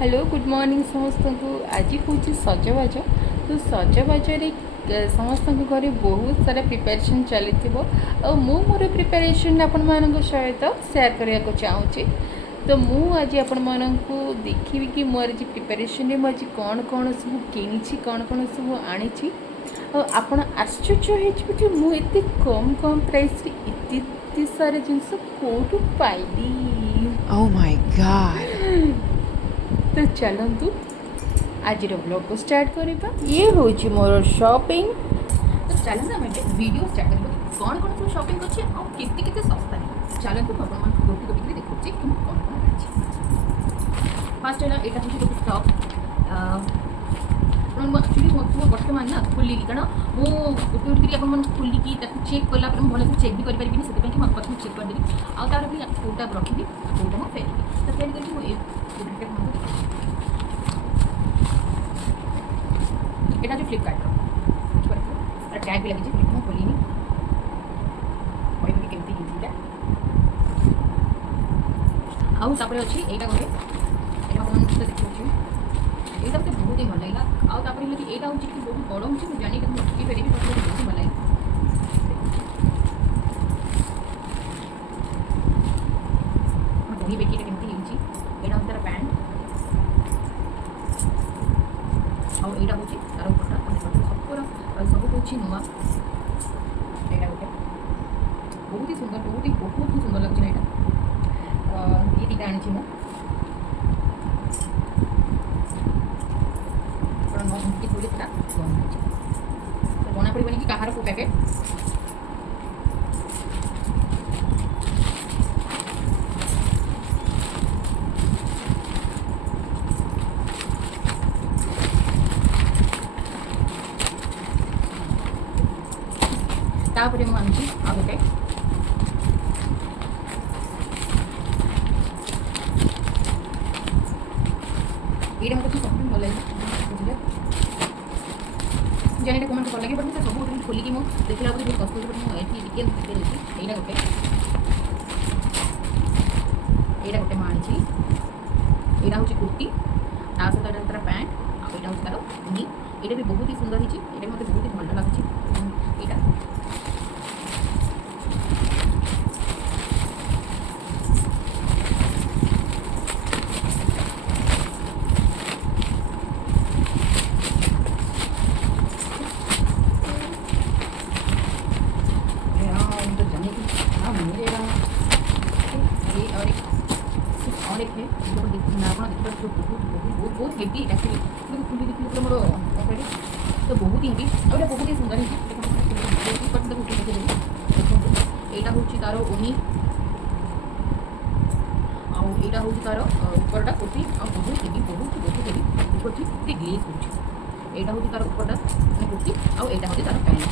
Hello good morning समस्त को आज हूँ सजबाज तो सजबाज समस्त घरे बहुत सारा प्रिपरेशन चली मोर प्रिपरेशन आपण मान सहित सेयार करने को चाहूँगी। तो मुझे आपण मानू देखी कि मोर आज प्रिपरेशन मुझे कौन कौन सब कि कौन कौन सब आनी आपण आश्चर्य हो मुझे कम कम प्राइस इतनी सारे जिनस कौटू पाइली। Oh my god. तो चलतु आज ब्लॉग को स्टार्ट करवा। ये हूँ मोर शॉपिंग। तो चलते आम वीडियो स्टार्ट कर कौन कौन सब शॉपिंग कर केते सस्ता चलतु गोटे गोटे देखुचे कि कौन कौन फास्ट है यहाँ हूँ गोटे टॉप एक्चुअली बर्तमान ना खोल कारण मुझे गोटे गोटे खोलिकी चेक कला भल चेक भी करें से प्रथम चेक करदेवी आर भी कौटा रखी कौटा मुझे फेरिकी तो फेरी करके এটা হচ্ছে ফ্লিপকার্টর বুঝিপার ট্যাগ भी लगी ମୁଁ ଖୋଲିନି କହିବି କେମିତି ହେଇଛି ଆଉ ତାପରେ ଅଛି ଏଇଟା ଗୋଟେ ଏଇଟା ଆପଣ ସହିତ ଦେଖାଉଛି ଏଇଟା ମୋତେ ବହୁତ ହିଁ ଭଲ ଲାଗିଲା ଆଉ ତାପରେ ହେଲା କି ଏଇଟା ହେଉଛି କି ବହୁତ ବଡ଼ ହେଉଛି ମୁଁ ଜାଣି ଏଇଟା ମୁଁ ପକେଇ ପାରିବି ମୋତେ ବହୁତ ଭଲ ଲାଗେ ଆପଣ କହିବେ କି ଏଇଟା କେମିତି ହେଇଛି ଏଇଟା ହେଉଛି ତାର ପ୍ୟାଣ୍ଟ ଆଉ ଏଇଟା ହେଉଛି ତାର ଉପରଟା ସବୁର ସବୁ ହେଉଛି ନୂଆ ଏଇଟା ଗୋଟେ ବହୁତ ହି ସୁନ୍ଦର ବହୁତ ହି ସୁନ୍ଦର ଲାଗୁଛି ନା ଏଇଟା ये दुटा आनी ମୁଁ ଆପଣ ନ ଧୁକି ଥୋଇଲେ ସେଟା ବନ୍ଦ ହେଇଛି ତ ଜଣାପଡ଼ିବନି କି କାହାର କେଉଁ ପ୍ୟାକେଟ୍ तापर मुझे आनी आ गोटे ये मतलब सब भल लगे बुझे जानी कमेंट भल लगे बट मुझे सब गोटे खोलिकी मुझे देखला बहुत कष्ट मुझे टिके यहाँ गोटे यहाँ गोटे मुझे यहाँ हूँ कुर्ती ता सहित यहाँ तार पैंट आईटा हूँ तार उनी ये भी बहुत ही सुंदर होती है मतलब बहुत ही भल लगुच यहाँ और एक है बहुत हेवी एक्चुअली खुली देखिए तो मोर तो बहुत ही हेवी और बहुत ही सुंदर है यहाँ हूँ तार ओनी आईटा हूँ तार उपरटा कुर्ती बहुत हेवी देखिए ग्लेज हो यहाँ हूँ तार उपरटा कुर्ती आईटा हूँ तार पैंट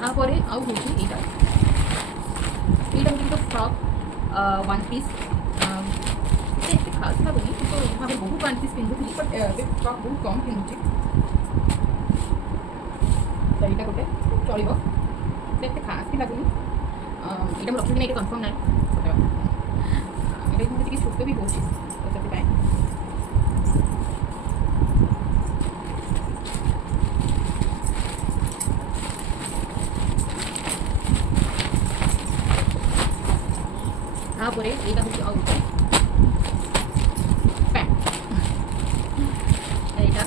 तापर आउ हूँ यहाँ हूँ तो फ्रक वन पीस खास लगुनि तो भाव बहुत वन पीस पिंधुली बट फ्रक बहुत कम पिंधुची तो यहाँ गोटे चलो एत खास भी लगुनि यहाँ मुझे रखी ये कनफर्म ना सत ये मुझे छोट भी हो तापर यहाँ हूँ आउ गोटे पैंट यहाँ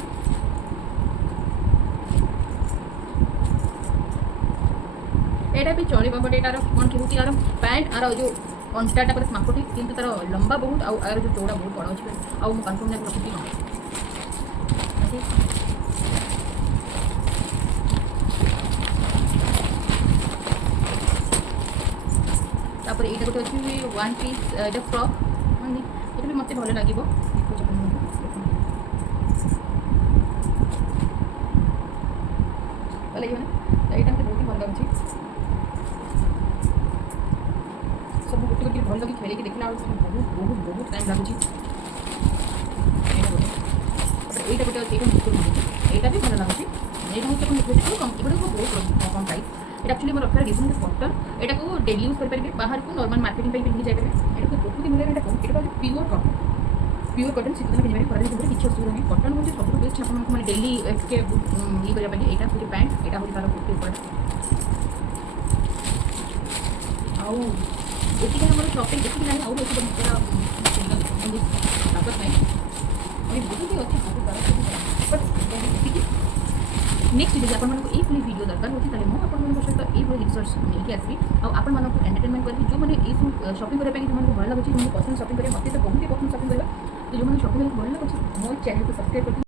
यहाँ भी चलो बट यार कौन कि यार पैंट आर जो अंटाटा पर स्माकोटी किंतु तार लंबा बहुत आर जो चौड़ा बहुत बड़ा अच्छे आउ कनफर्म नहीं रखी तापर यहाँ गोटे अच्छी वन पीस ये फ्रक ये भी मत भल लगे देखो यहाँ मत बहुत ही भल लगे सब सब गोटे गोटे भल लगे खेल देखला बहुत बहुत बहुत टाइम लगुच এইটা গোটে আছে, এইটা ବି ଭଲ ଲାଗୁଛି। ଏଇଟା ହେଉଛି ଆପଣ ଦେଖୁଛନ୍ତି ଏଗୁଡ଼ାକ ବହୁତ କମ୍ ପ୍ରାଇସ୍। এটা ଆକ୍ଚୁଆଲି ମୋର ରଖିବାର ରିଜନ୍ କଟନ୍, ଏଟାକୁ ଡେଲି ୟୁଜ୍ କରିପାରିବେ, ବାହାରକୁ ନର୍ମାଲ୍ ମାର୍କେଟିଂ ପାଇଁ ପିନ୍ଧିକି ଯାଇପାରିବେ। ଏଟାକୁ ବହୁତ ମୂଲ୍ୟରେ ଏଇଟା କମ୍। ଏଇଟା ହେଉଛି ପିଓର କଟନ୍, ଶୀତଦିନ ପିନ୍ଧିପାରିବେ, ଖରାଦିନ ପିନ୍ଧିପାରିବେ, କିଛି ଅସୁବିଧା ନାହିଁ। କଟନ୍ ହେଉଛି ସବୁଠୁ ବେଷ୍ଟ ଆପଣଙ୍କୁ ମାନେ ଡେଲି ଏସ୍କେ ଇଏ କରିବା ପାଇଁ। ଏଇଟା ହେଉଛି ପ୍ୟାଣ୍ଟ, ଏଇଟା ହେଉଛି ତା'ର କୁର୍ତ୍ତୀ ଉପରେ। ଆଉ ଏତିକି ଆମର ସପିଂ ଏତିକି ନାହିଁ, ଆଉ ଅଛି ପୁରା ତାକତ ନାହିଁ। আমি ବହୁତ ଅଛି ବହୁତ ତାର ବଟ୍ ଏତିକି। ନେକ୍ସଟ ଯଦି ଆପଣମାନଙ୍କୁ ଏଇଭଳି ଭିଡ଼ିଓ ଦରକାର ହେଉଛି ତାହେଲେ ମୁଁ ଆପଣମାନଙ୍କ ସହିତ ଏଇଭଳି ଜିନିଷ ନେଇକି ଆସିବି ଆଉ ଆପଣମାନଙ୍କୁ ଏଣ୍ଟରଟେନମେଣ୍ଟ କରିବି। ଯେଉଁମାନେ ଏଇସବୁ ସପିଂ କରିବା ପାଇଁ ଯେଉଁମାନଙ୍କୁ ଭଲ ଲାଗୁଛି, ଯେଉଁମାନଙ୍କୁ ପସନ୍ଦ ସପିଂ କରିବା, ମୋତେ ତ ବହୁତ ହି ପସନ୍ଦ ସପିଂ କରିବା। ତ ଯେଉଁମାନେ ସପିଂ କରିବାକୁ ଭଲ ଲାଗୁଛି ମୋ ଚ୍ୟାନେଲକୁ ସବସ୍କ୍ରାଇବ୍ କରିକି